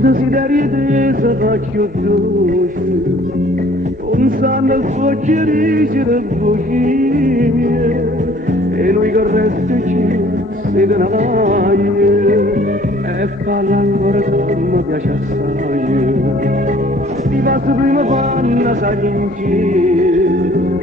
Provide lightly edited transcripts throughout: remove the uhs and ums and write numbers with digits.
desiderio di se faccio dolce, non sanno sfoggerire voci e noi che resto ci siete una voglia e parla ancora che mi piace assai. Sti passi prima fanno sai in giro,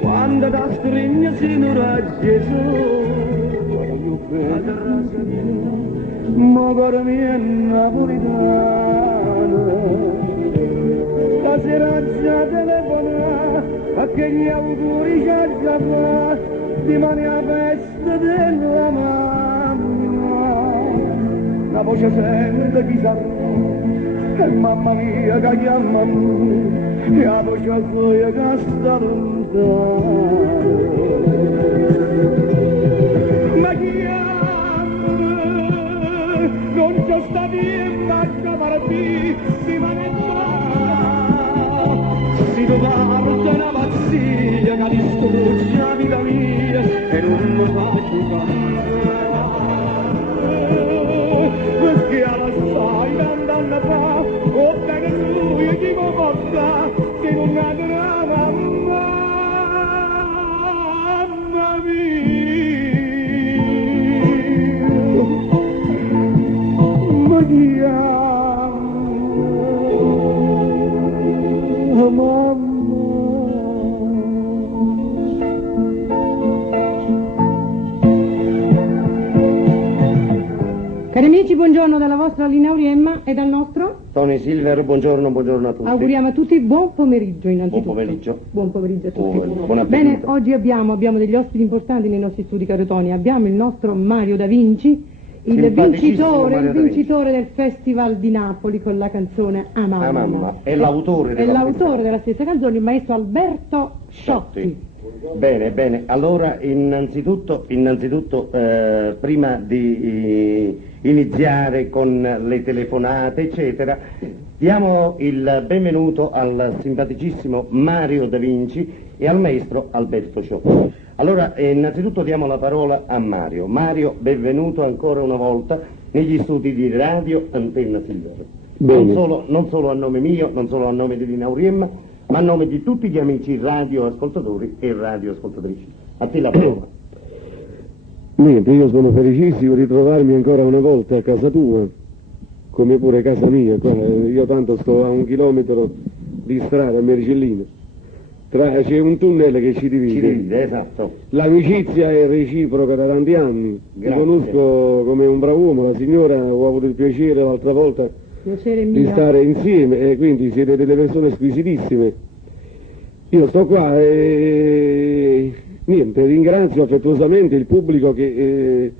quando da stringa si non raggiunge ma cuore mio è napolitano, la sera già telefona, perché gli auguri già fa, di mani a festa della mamma, la voce sente chi sa, e mamma mia che chiama, e la voce sua che sta lontano. Ma chi non c'è stato in macchina martì, si maneggia, si doveva una pazzia che distrugge la vita mia e non mi faccio cantare, perché alla sai andando fa, o bene su io ti porta, che non cadrà mamma mia. Cari amici, buongiorno dalla vostra Lina Auriemma e dal nostro Tony Silver, buongiorno a tutti. Auguriamo a tutti buon pomeriggio innanzitutto. Buon pomeriggio. Buon pomeriggio a tutti. Buon appetito. Bene, oggi abbiamo degli ospiti importanti nei nostri studi, caro Tony. Abbiamo il nostro Mario Da Vinci, il vincitore del Festival di Napoli con la canzone A Mamma. È l'autore della stessa canzone, il maestro Alberto Sciotti. Bene, allora innanzitutto prima di iniziare con le telefonate eccetera, diamo il benvenuto al simpaticissimo Mario Da Vinci e al maestro Alberto Sciotti. Allora innanzitutto diamo la parola a Mario. Mario, benvenuto ancora una volta negli studi di Radio Antenna Silver. Non solo a nome mio, non solo a nome di Lina Auriemma, ma a nome di tutti gli amici radioascoltatori e radioascoltatrici. A te la parola. Niente, io sono felicissimo di trovarmi ancora una volta a casa tua, come pure casa mia. Io tanto sto a 1 chilometro di strada a Mergellino. C'è un tunnel che ci divide. Esatto. L'amicizia è reciproca da tanti anni. Ti conosco come un bravo uomo, la signora ho avuto il piacere l'altra volta di stare insieme e quindi siete delle persone squisitissime. Io sto qua e niente, ringrazio affettuosamente il pubblico che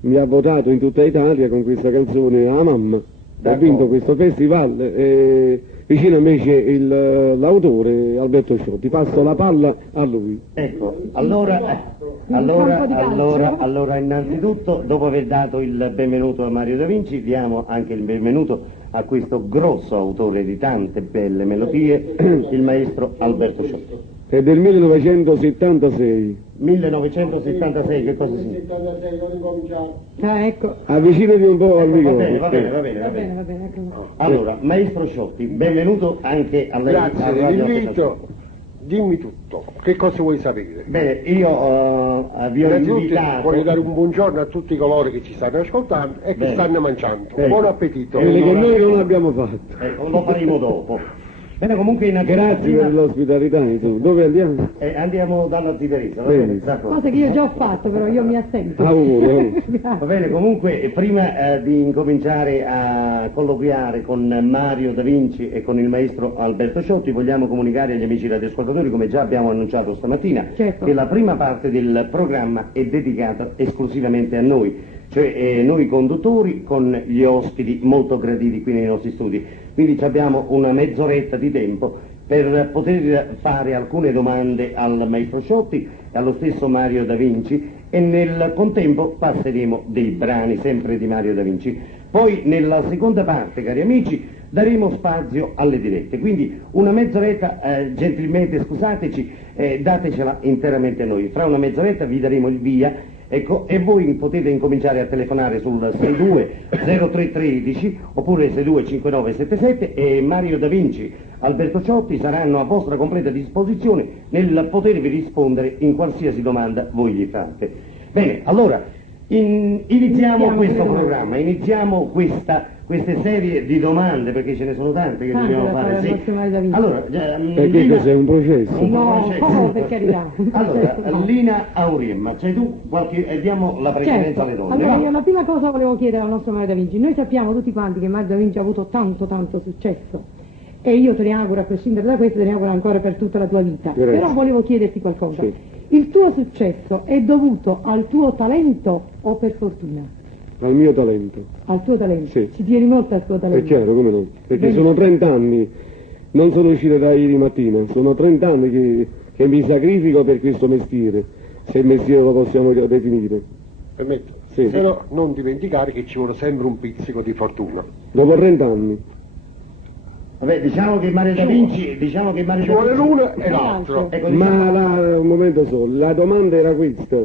mi ha votato in tutta Italia con questa canzone A Mamma. Ho vinto questo festival vicino a me c'è l'autore Alberto Sciotti, passo la palla a lui. Ecco, allora innanzitutto, dopo aver dato il benvenuto a Mario Da Vinci, diamo anche il benvenuto a questo grosso autore di tante belle melodie, il maestro Alberto Sciotti. È del 1976. 1976, che cosa significa? Ecco. Avvicinati un po' al microfono. Va bene. Allora, maestro Sciotti, benvenuto anche a lei. Grazie dell'invito. Dimmi tutto, che cosa vuoi sapere? Bene, io vi ho invitato... Voglio dare un buongiorno a tutti coloro che ci stanno ascoltando e che stanno mangiando. Buon appetito. Quelli che noi non abbiamo fatto. Ecco, lo faremo dopo. Bene, comunque grazie per l'ospitalità. Dove andiamo? Andiamo dalla zia Teresa, va bene? Cosa che io già ho fatto, però io mi assento. Va bene, comunque prima di incominciare a colloquiare con Mario Da Vinci e con il maestro Alberto Sciotti, vogliamo comunicare agli amici radioascoltatori, come già abbiamo annunciato stamattina, che la prima parte del programma è dedicata esclusivamente a noi, cioè noi conduttori con gli ospiti molto graditi qui nei nostri studi. Quindi abbiamo una mezz'oretta di tempo per poter fare alcune domande al maestro Sciotti e allo stesso Mario Da Vinci e nel contempo passeremo dei brani sempre di Mario Da Vinci. Poi nella seconda parte, cari amici, daremo spazio alle dirette, quindi una mezz'oretta, gentilmente scusateci, datecela interamente a noi. Fra una mezz'oretta vi daremo il via Ecco, e voi potete incominciare a telefonare sul 62 0313 oppure 62 5977 e Mario Da Vinci, Alberto Ciotti saranno a vostra completa disposizione nel potervi rispondere in qualsiasi domanda voi gli fate. Bene, allora iniziamo questo programma, iniziamo queste serie di domande, perché ce ne sono tante che dobbiamo fare. Sì. Allora, perché cos'è un processo? No, per carità. Allora, Lina Aurim, c'è tu qualche... diamo la precedenza alle donne. Allora, io la prima cosa volevo chiedere al nostro Mario Da Vinci. Noi sappiamo tutti quanti che Mario Da Vinci ha avuto tanto successo. E io te ne auguro, a prescindere da questo, te ne auguro ancora per tutta la tua vita. Grazie. Però volevo chiederti qualcosa. Sì. Il tuo successo è dovuto al tuo talento o per fortuna? Al mio talento. Al tuo talento? Sì. Ci tieni molto al tuo talento? È chiaro, come no? Perché Bene. sono 30 anni, non sono uscito da ieri mattina, sono 30 anni che mi sacrifico per questo mestiere, se il mestiere lo possiamo definire. Permetto? Sì. Però non dimenticare che ci vuole sempre un pizzico di fortuna. Dopo 30 anni. Vabbè, diciamo che Mario Da Vinci... Ci vuole l'uno e l'altro. Ecco, Ma un momento solo, la domanda era questa.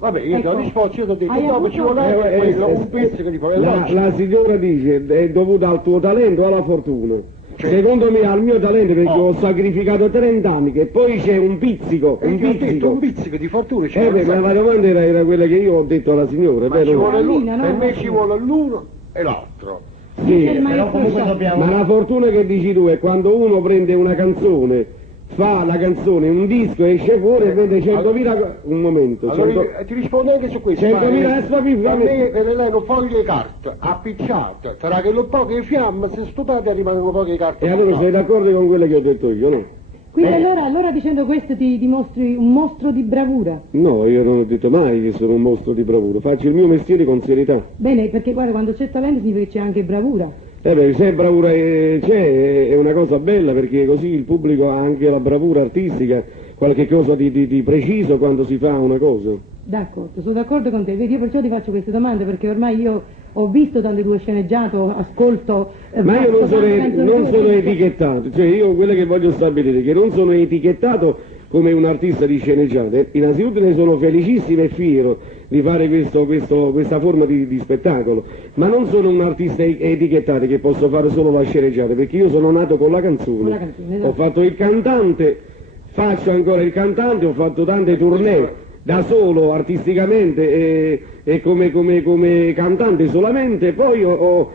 Vabbè, io ti ho risposto, io ti ho detto, Hai dopo avuto- ci vuole anche quello, un pizzico di fortuna. La signora dice è dovuta al tuo talento o alla fortuna? Cioè- Secondo me al mio talento perché ho sacrificato 30 anni, che poi c'è un pizzico, E un ti ho detto pizzico. un pizzico di fortuna ci vuole Ma la sempre. domanda era quella che io ho detto alla signora, Ma ci vero? vuole l'uno, Lina, no? per me ci vuole l'uno e l'altro. Dice il Sì, però maestro comunque Ciotti. dobbiamo... ma la fortuna che dici tu è quando uno prende una canzone, fa la canzone, un disco, esce fuori e vede 100.000... Un momento, Allora 100... ti rispondo anche su questo. 100.000 esplosivi, per fammi- me per lei non foglie carte, appicciate, sarà che lo poche fiamme, se stupate rimangono poche carte. E allora sei d'accordo con quello che ho detto io, no? Quindi allora dicendo questo ti dimostri un mostro di bravura. No, io non ho detto mai che sono un mostro di bravura, faccio il mio mestiere con serietà. Bene, perché guarda, quando c'è talento significa che c'è anche bravura. Se bravura c'è, è una cosa bella perché così il pubblico ha anche la bravura artistica, qualche cosa di preciso quando si fa una cosa. D'accordo, sono d'accordo con te. Vedi, io perciò ti faccio queste domande perché ormai io ho visto tante tue sceneggiato, ascolto... Ma io non sono, non sono tue- etichettato, cioè io quello che voglio stabilire è che non sono etichettato come un artista di sceneggiate, innanzitutto ne sono felicissimo e fiero di fare questa forma di spettacolo, ma non sono un artista etichettato che posso fare solo la sceneggiata, perché io sono nato con la canzone, Con la canzone, esatto. ho fatto il cantante, faccio ancora il cantante, ho fatto tante tournée da solo artisticamente e come cantante solamente, poi ho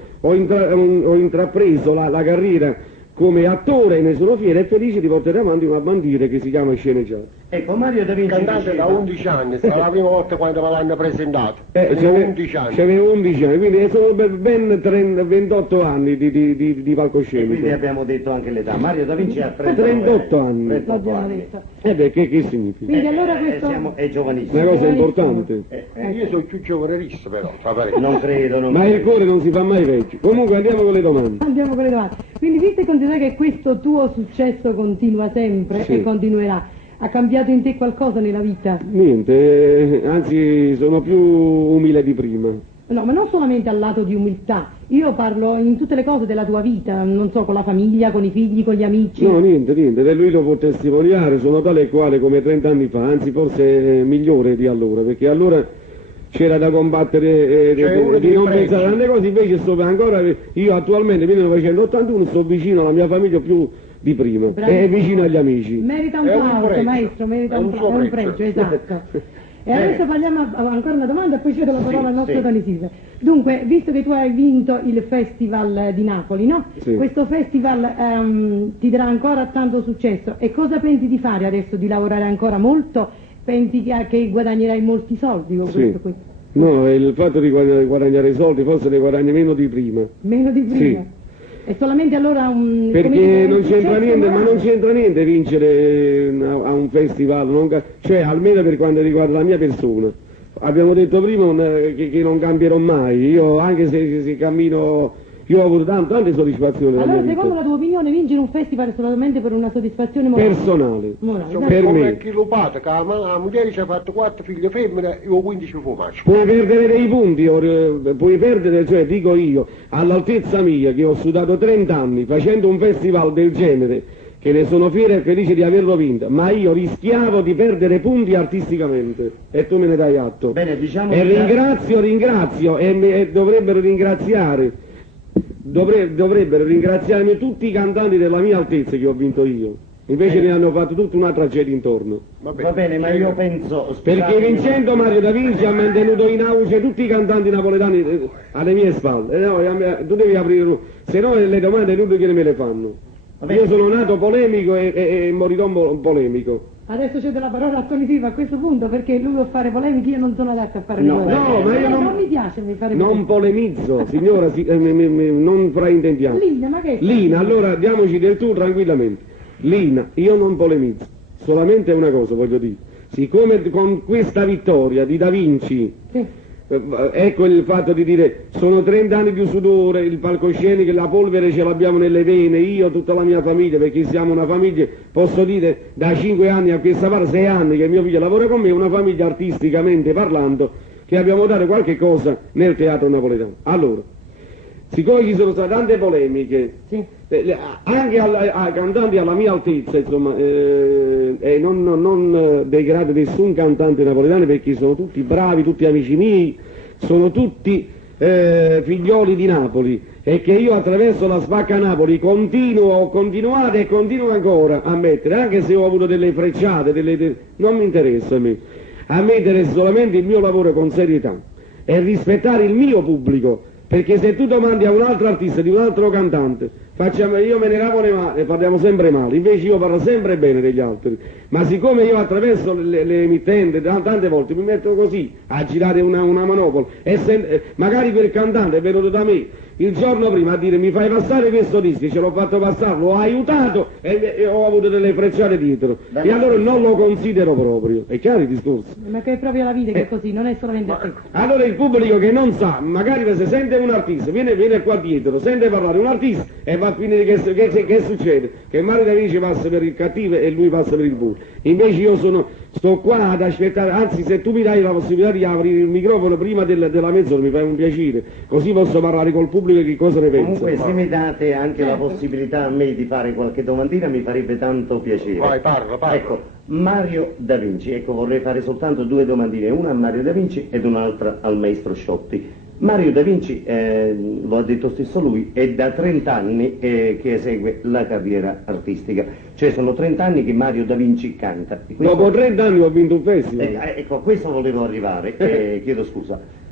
intrapreso la carriera come attore e ne sono fiero e felice di portare avanti una bandiera che si chiama sceneggiata. Ecco, Mario Da Vinci Cantante da diceva... 11 anni, è la prima volta quando me l'hanno presentato. Avevo 11 anni. C'avevo 11 anni, quindi sono ben 28 anni di E quindi palcoscenico. abbiamo detto anche l'età. Mario Da Vinci ha 38 anni. 38 L'abbiamo anni. detto. Che significa? Quindi allora questo... È giovanissimo. Una cosa importante. Io sono più giovanissimo però, fa parecchio. Non credo, non Ma il credo. cuore non si fa mai vecchio. Comunque andiamo con le domande. Andiamo con le domande. Quindi visto e considerato che questo tuo successo continua sempre Sì. e continuerà, ha cambiato in te qualcosa nella vita? Niente, anzi sono più umile di prima. No, ma non solamente al lato di umiltà, io parlo in tutte le cose della tua vita, non so, con la famiglia, con i figli, con gli amici. No, niente, e lui lo può testimoniare, sono tale e quale come 30 anni fa, anzi forse migliore di allora, perché allora c'era da combattere C'è uno di dei non pregi. pensare a tante cose, invece sto ancora, io attualmente 1981 sto vicino alla mia famiglia più di prima Bravissimo. e vicino agli amici. Merita un È un plauso, pregio. maestro, merita È un un suo pregio, pregio. esatto. E adesso parliamo ancora una domanda e poi cedo la parola al nostro sì. Tony Silver. Dunque, visto che tu hai vinto il Festival di Napoli, no? Sì. Questo festival ti darà ancora tanto successo e cosa pensi di fare adesso? Di lavorare ancora molto? Pensi che guadagnerai molti soldi con Sì. questo qui? No, il fatto di guadagnare soldi forse ne guadagni meno di prima. Meno di prima? Sì. È solamente allora un... come Perché dire, non un c'entra successo niente, ma morale? non c'entra niente vincere a un festival, cioè almeno per quanto riguarda la mia persona. Abbiamo detto prima che non cambierò mai, io anche se cammino, io ho avuto tante soddisfazioni nella Allora, mia secondo vita. la tua opinione, vincere un festival solamente per una soddisfazione morale? Personale. Morale, Insomma, Per come me. chi lo pata, che la moglie ci ha fatto 4 figlie femmine, io 15 fumacci. Puoi perdere dei punti, puoi perdere, cioè dico io, all'altezza mia che ho sudato 30 anni facendo un festival del genere, che ne sono fiero e felice di averlo vinto, ma io rischiavo di perdere punti artisticamente e tu me ne dai atto. Bene, diciamo e ringrazio e dovrebbero ringraziarmi tutti i cantanti della mia altezza che ho vinto io. Invece ne hanno fatto tutta una tragedia intorno. Va bene, ma io penso... Perché vincendo Mario Da Vinci ha mantenuto in auge tutti i cantanti napoletani alle mie spalle. Tu devi aprire, se no le domande è inutile che me le fanno. Io sono nato polemico e morirò polemico. Adesso c'è della parola a Tony Viva a questo punto, perché lui vuole fare polemiche, io non sono adatta a fare polemiche. No, ma io non mi piace fare polemiche. Non polemizzo, signora, non fraintendiamo. Lina, ma che? Lina, allora diamoci del tu tranquillamente. Lina, io non polemizzo, solamente una cosa voglio dire. Siccome con questa vittoria di Da Vinci, sì. Ecco il fatto di dire sono 30 anni di sudore, il palcoscenico, la polvere ce l'abbiamo nelle vene, io, tutta la mia famiglia, perché siamo una famiglia, posso dire da 5 anni a questa parte, 6 anni che mio figlio lavora con me, una famiglia artisticamente parlando, che abbiamo dato qualche cosa nel teatro napoletano. Allora, siccome ci sono state tante polemiche, sì. Anche ai cantanti alla mia altezza, insomma, e non degrado nessun cantante napoletano perché sono tutti bravi, tutti amici miei, sono tutti figlioli di Napoli e che io attraverso la Spacca Napoli ho continuato e continuo ancora a mettere, anche se ho avuto delle frecciate, non mi interessa a me interessa solamente il mio lavoro con serietà e rispettare il mio pubblico. Perché se tu domandi a un altro artista, di un altro cantante, io me ne lavo le mani e parliamo sempre male, invece io parlo sempre bene degli altri, ma siccome io attraverso le emittenti tante volte mi metto così a girare una manopola e magari quel cantante è venuto da me il giorno prima a dire mi fai passare questo disco, ce l'ho fatto passare, l'ho aiutato e ho avuto delle frecciate dietro e allora non lo considero proprio, è chiaro il discorso? Ma che è proprio la vita che è così, non è solamente a te. Allora il pubblico che non sa, magari se sente un artista, viene qua dietro, sente parlare un artista e va a finire che succede? Che Mario Da Vinci passa per il cattivo e lui passa per il buono. Invece io sto qua ad aspettare, anzi se tu mi dai la possibilità di aprire il microfono prima della mezz'ora mi fai un piacere, così posso parlare col pubblico e che cosa ne pensa. Comunque se mi date anche la possibilità a me di fare qualche domandina mi farebbe tanto piacere. Vai, parla. Ecco, Mario Da Vinci, ecco vorrei fare soltanto 2 domandine, una a Mario Da Vinci ed un'altra al maestro Sciotti. Mario Da Vinci, lo ha detto stesso lui, è da 30 anni che esegue la carriera artistica, cioè sono 30 anni che Mario Da Vinci canta. Dopo 30 anni ho vinto un festival. Ecco, a questo volevo arrivare, chiedo scusa.